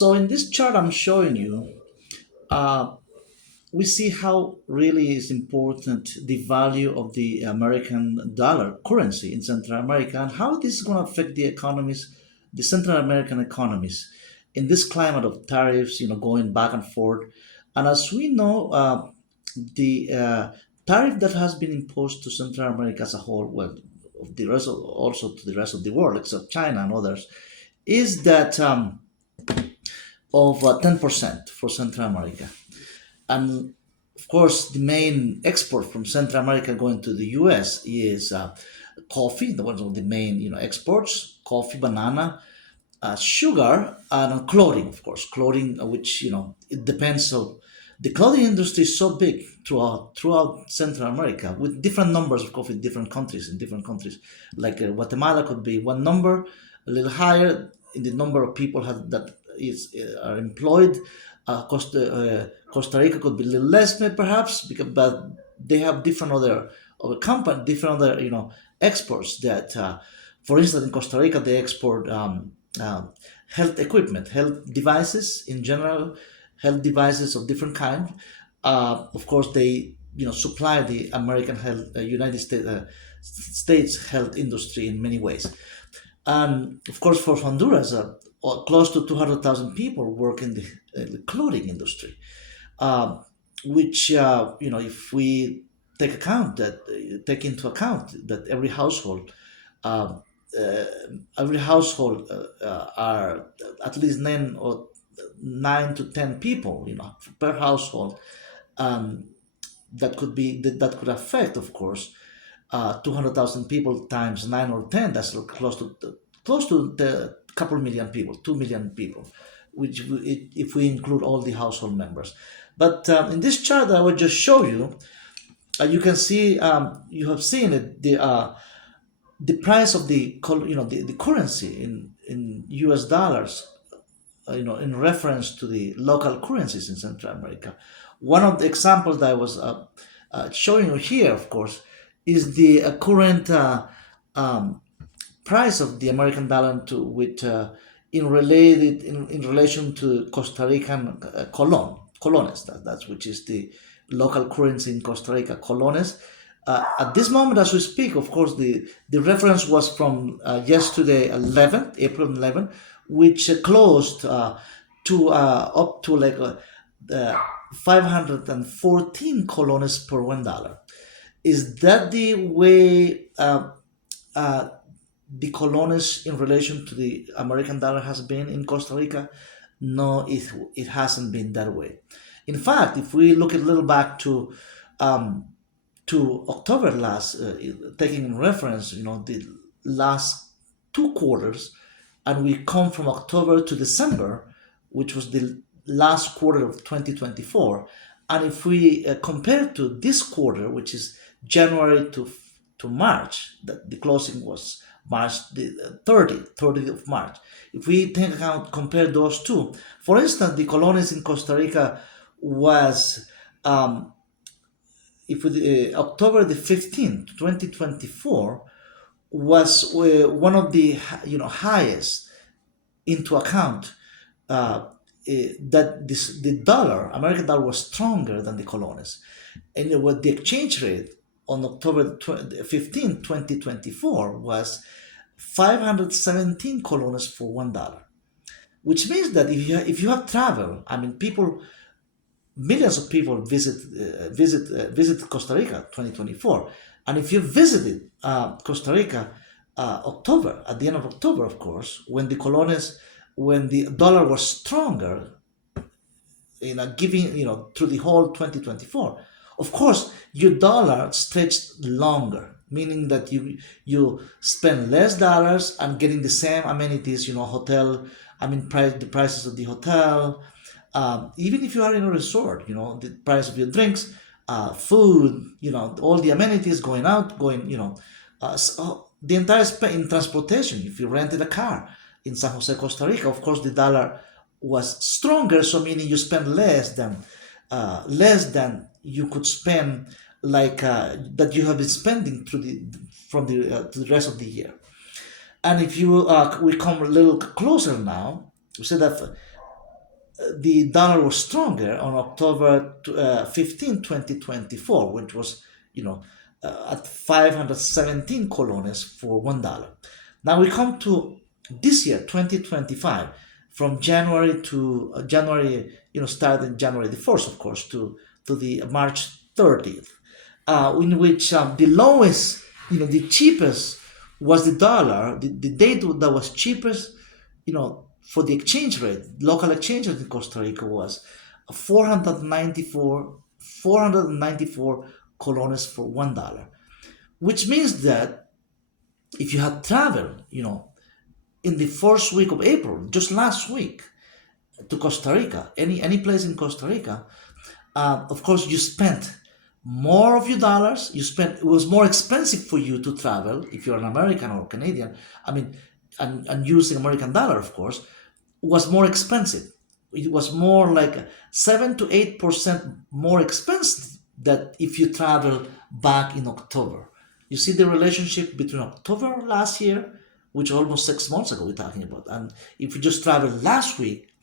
So in this chart I'm showing you, uh, we see how really is important the value of the American dollar currency in Central America and how this is going to affect the economies, the Central American economies in this climate of tariffs, going back and forth. And as we know, the tariff that has been imposed to Central America as a whole, well, the rest of, also to the rest of the world, except China and others, is that of 10% for Central America. And of course, the main export from Central America going to the U.S. is coffee. The one of the main, exports: coffee, banana, sugar, and clothing. Of course, clothing, which it depends. So the clothing industry is so big throughout Central America, with different numbers of coffee in different countries. In different countries, like Guatemala could be one number, a little higher in the number of people that is are employed. Costa Rica could be a little less, perhaps, but they have different other company, different other exports that. For instance, in Costa Rica, they export health equipment, health devices in general, health devices of different kind. Of course, they supply the American health, States health industry in many ways. And of course, for Honduras, close to 200,000 people work in the clothing industry, uh, which if we take into account that uh, every household are at least nine to 10 people, per household. Um, that could affect, of course, 200,000 people times 9 or 10. That's close to the couple million people, 2 million people, which if we include all the household members. But in this chart, I would just show you. You can see, you have seen it. The price of the currency in US dollars, in reference to the local currencies in Central America. One of the examples that I was showing you here, of course, is the current um, price of the American dollar to with in relation to Costa Rican colones. That's which is the local currency in Costa Rica, colones. At this moment, as we speak, of course, the reference was from yesterday, 11th, April 11th, which closed to up to like 514 colones per $1. Is that the way uh, the colones in relation to the American dollar has been in Costa Rica? No, it hasn't been that way. In fact, if we look a little back um, to October last, taking in reference, the last 2 quarters, and we come from October to December, which was the last quarter of 2024, and if we compare to this quarter, which is January to March, that the closing was March the 30th of March. If we take account, compare those two, for instance, the colones in Costa Rica was if we, October the 15th, 2024, was one of the highest into account that the dollar, American dollar, was stronger than the colones, and what the exchange rate on October 15th, 2024 was 517 colones for $1, which means that if you have travel, I mean, millions of people visit Costa Rica 2024, and if you visited Costa Rica October, at the end of October, of course, when the dollar was stronger, giving through the whole 2024, of course your dollar stretched longer, meaning that you spend less dollars and getting the same amenities, hotel, the prices of the hotel, even if you are in a resort, the price of your drinks, food, all the amenities, going out, so the entire in transportation. If you rented a car in San Jose, Costa Rica, of course the dollar was stronger, so meaning you spend less than you could spend, like that you have been spending through the from to the rest of the year. And if you we come a little closer now, we say that the dollar was stronger on October 15, 2024, which was, you know, at 517 colones for $1. Now we come to this year, 2025, from January to January, starting January the 1st, of course, to the March 30th, in which the lowest, the cheapest was the dollar. The date that was cheapest, for the exchange rate, local exchange rate in Costa Rica was 494 colones for $1, which means that if you had traveled, in the first week of April, just last week, to Costa Rica, any place in Costa Rica, of course you spent more of your dollars. It was more expensive for you to travel if you're an American or Canadian. I mean, and using American dollar, of course, was more expensive. It was more like 7 to 8% more expensive than if you travel back in October. You see the relationship between October last year, which almost 6 months ago we're talking about, and if you just traveled last week,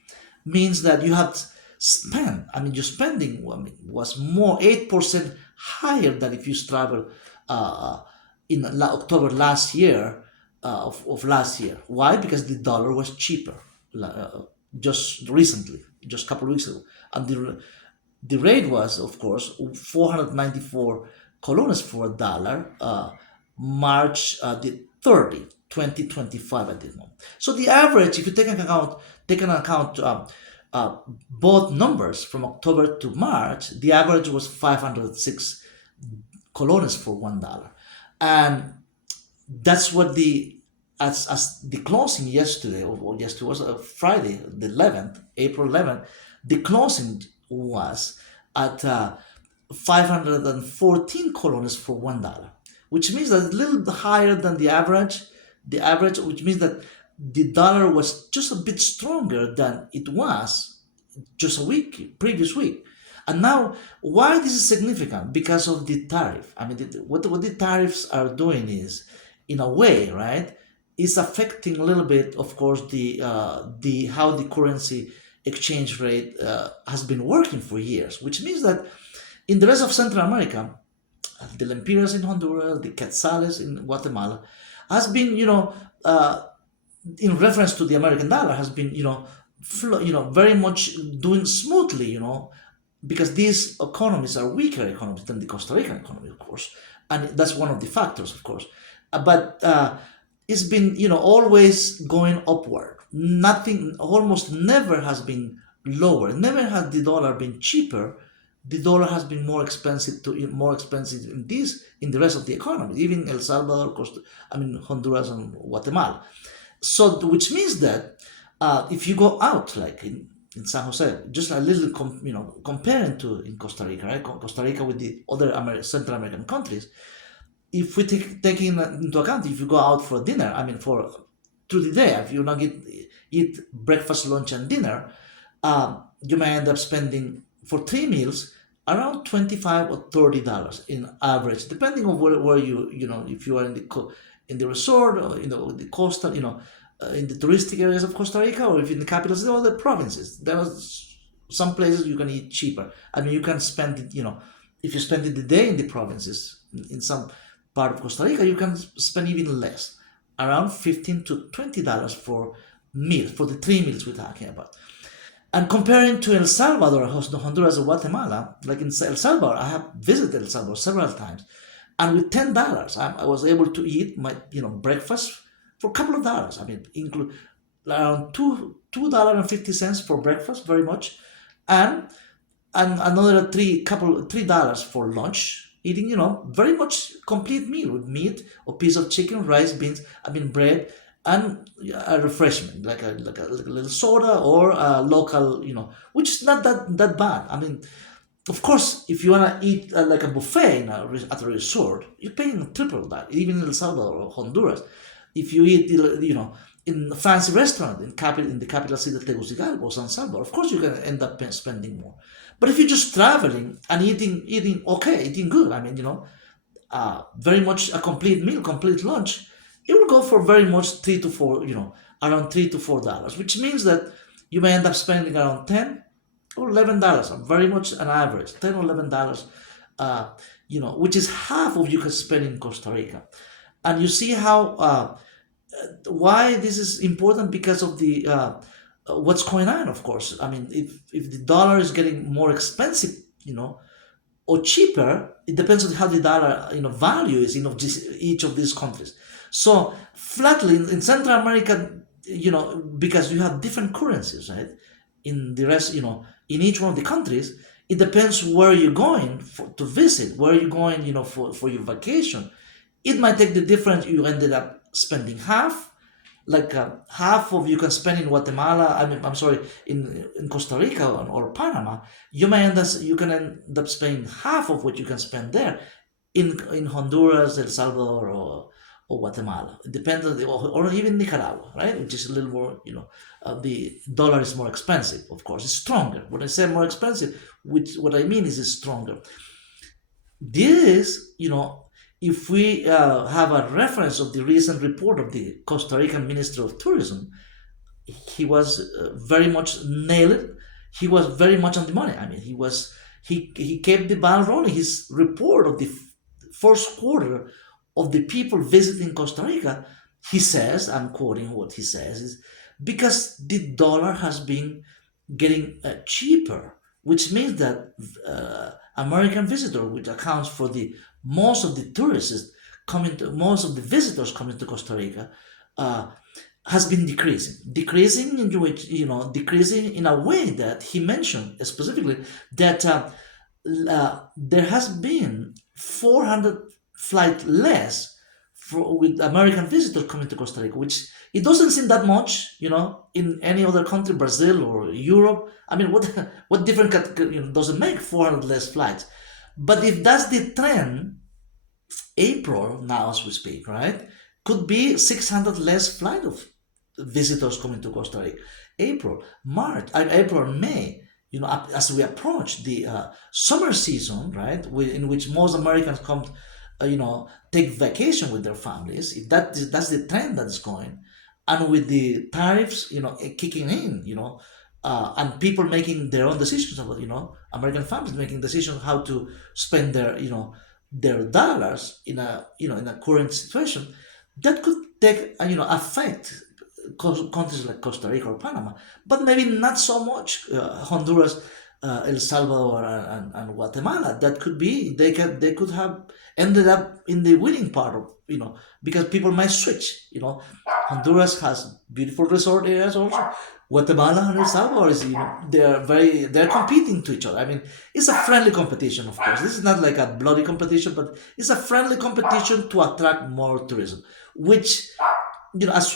means that you had spent, your spending was more 8% higher than if you travel in October last year, of last year. Why? Because the dollar was cheaper just recently, just a couple of weeks ago. And the rate was, of course, 494 colones for $1, March the 30th, 2025 at this moment. So the average, if you take an account both numbers from October to March, the average was 506 colones for $1. And that's what as the closing yesterday, or yesterday was Friday, the 11th, April 11th, the closing was at 514 colones for $1, which means that a little higher than the average, which means that the dollar was just a bit stronger than it was just previous week. And now, why this is significant? Because of the tariff. What the tariffs are doing is, in a way, right, is affecting a little bit, of course, the how the currency exchange rate has been working for years, which means that in the rest of Central America, the lempiras in Honduras, the quetzales in Guatemala, has been, in reference to the American dollar, has been, very much doing smoothly, because these economies are weaker economies than the Costa Rican economy, of course, and that's one of the factors, of course. But it's been, always going upward. Nothing, almost never has been lower. Never has the dollar been cheaper. The dollar has been more expensive in the rest of the economy, even El Salvador, Honduras and Guatemala. So, which means that if you go out, like in San Jose, just a little, comparing to in Costa Rica, right? Costa Rica with the other Central American countries, if we taking into account, if you go out for dinner, through the day, if you not eat breakfast, lunch, and dinner, you may end up spending for 3 meals around $25 or $30 in average, depending on where you if you are in the resort, or the coastal, in the touristic areas of Costa Rica, or if in the capital city or the provinces. There are some places you can eat cheaper. You can spend it, if you spend the day in the provinces, in some part of Costa Rica, you can spend even less, around $15 to $20 for meals, for the 3 meals we're talking about. And comparing to El Salvador, Honduras, or Guatemala, like in El Salvador, I have visited El Salvador several times, and with $10, I was able to eat my breakfast for a couple of dollars. Include around $2.50 for breakfast, very much, and another $3 for lunch. Eating, very much complete meal with meat, or piece of chicken, rice, beans, bread, and a refreshment like a little soda, or a local, which is not that bad. Of course, if you wanna eat like a buffet at a resort, you're paying triple that. Even in El Salvador or Honduras, if you eat, in a fancy restaurant in the capital city of Tegucigalpa or San Salvador, of course you're gonna end up spending more. But if you're just traveling and eating good, very much a complete meal, complete lunch, it will go for very much $3 to $4, around $3 to $4, which means that you may end up spending around $10 or $11. Very much an average, $10 or $11. Uh, which is half of you can spend in Costa Rica. And you see how why this is important because of the what's going on. Of course, I mean, if the dollar is getting more expensive, or cheaper, it depends on how the dollar value is each of these countries. So flatly in Central America, because you have different currencies, right? In the rest, in each one of the countries, it depends where you're going to visit, where you're going, for your vacation. It might take the difference. You ended up spending half, like half of you can spend in Guatemala. I mean, I'm sorry, in Costa Rica or Panama. You can end up spending half of what you can spend there in Honduras, El Salvador, or Guatemala. It depends on or even Nicaragua, right? Which is a little more, the dollar is more expensive. Of course, it's stronger. When I say more expensive, which what I mean is it's stronger. This, if we have a reference of the recent report of the Costa Rican Minister of Tourism, he was very much nailed. He was very much on the money. I mean, he kept the ball rolling. His report of the first quarter of the people visiting Costa Rica, he says, I'm quoting what he says, is because the dollar has been getting cheaper, which means that American visitor, which accounts for the most of the tourists most of the visitors coming to Costa Rica, uh, has been decreasing in which decreasing in a way that he mentioned specifically that there has been 400 flight less with American visitors coming to Costa Rica, which it doesn't seem that much, in any other country, Brazil or Europe. I mean, what difference does it make 400 less flights? But if that's the trend, April now as we speak, right, could be 600 less flight of visitors coming to Costa Rica. April, May, as we approach the summer season, right, in which most Americans come, take vacation with their families. If that's the trend that's going, and with the tariffs, kicking in, and people making their own decisions about, American families making decisions how to spend their dollars in a current situation, that could take, affect countries like Costa Rica or Panama, but maybe not so much Honduras, El Salvador, and Guatemala. That could be they could have ended up in the winning part of, because people might switch. Honduras has beautiful resort areas also. Guatemala and El Salvador is, they're competing to each other. I mean, it's a friendly competition, of course. This is not like a bloody competition, but it's a friendly competition to attract more tourism, which, as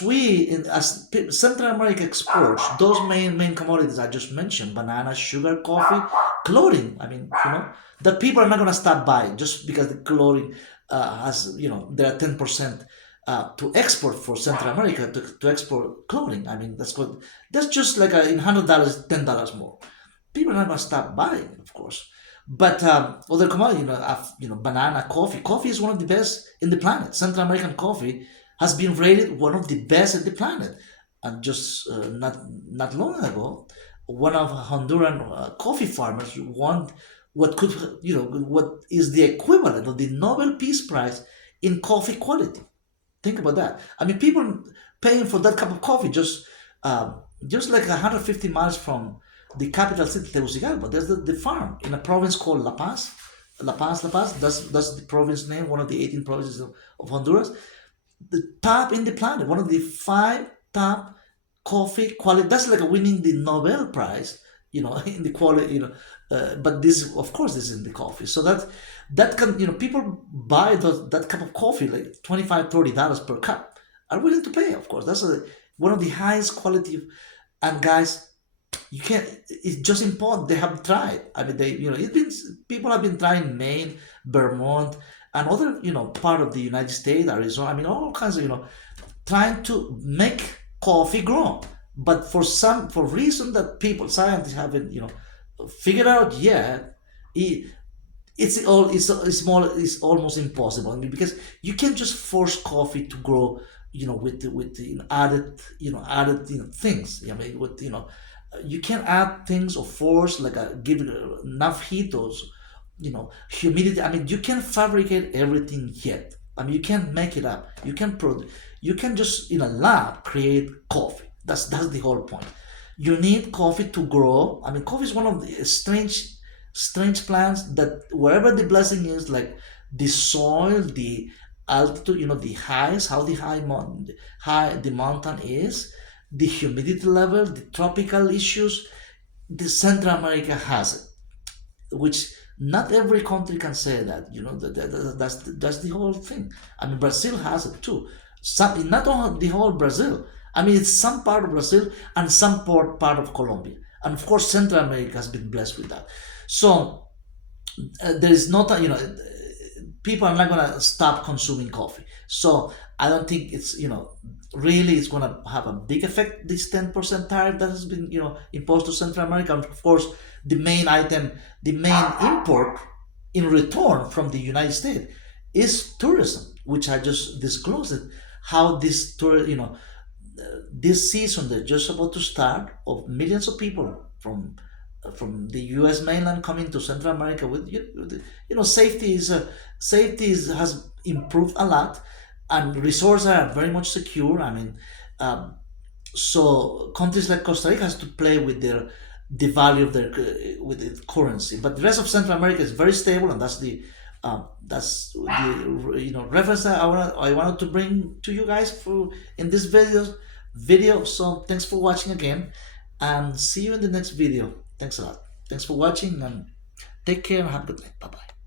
Central America exports those main commodities I just mentioned: banana, sugar, coffee, clothing. I mean, that people are not going to stop buying just because the clothing has, there are 10% to export for Central America to export clothing. I mean, that's just like in $100, $10 more. People are not going to stop buying, of course. But other commodities, banana, coffee. Coffee is one of the best in the planet. Central American coffee has been rated one of the best in the planet. And just not long ago, one of Honduran coffee farmers won what is the equivalent of the Nobel Peace Prize in coffee quality. Think about that. I mean, people paying for that cup of coffee just like 150 miles from the capital city, Tegucigalpa. There's the farm in a province called La Paz. La Paz, La Paz. That's the province name, one of the 18 provinces of Honduras. The top in the planet, one of the 5 top coffee quality. That's like winning the Nobel Prize, in the quality, but this, of course, this is in the coffee. So that can, people buy that cup of coffee like $25-$30 per cup, are willing to pay. Of course, that's one of the highest quality. And guys, you can't. It's just important. They have tried. I mean, it's been people have been trying Maine, Vermont, and other part of the United States, Arizona. I mean, all kinds of trying to make coffee grow, but for reason that scientists haven't figured out yet. It's almost impossible. I mean, because you can't just force coffee to grow, with the added things. I mean, with You can add things of force like give it enough heat or humidity. I mean, you can fabricate everything yet. I mean, you can't make it up. You can produce. You can just in a lab create coffee. That's the whole point. You need coffee to grow. I mean, coffee is one of the strange plants that wherever the blessing is, like the soil, the altitude, the highs, how high the mountain is, the humidity level, the tropical issues, the Central America has it, which not every country can say that. That's the whole thing. I mean, Brazil has it too. Not only the whole Brazil. I mean, it's some part of Brazil and some part of Colombia, and of course, Central America has been blessed with that. So there is not people are not going to stop consuming coffee. So I don't think it's really it's going to have a big effect, this 10% tariff that has been imposed to Central America. And of course, the main item, the main import in return from the United States is tourism, which I just disclosed it, how this tour this season that's just about to start, of millions of people from the U.S. mainland coming to Central America with has improved a lot, and resorts are very much secure. I mean, um, so countries like Costa Rica has to play with the value of their with the currency, but the rest of Central America is very stable, and that's the reference that I wanted to bring to you guys for in this video. So thanks for watching again, and see you in the next video. Thanks a lot. Thanks for watching, and take care and have a good night. Bye bye.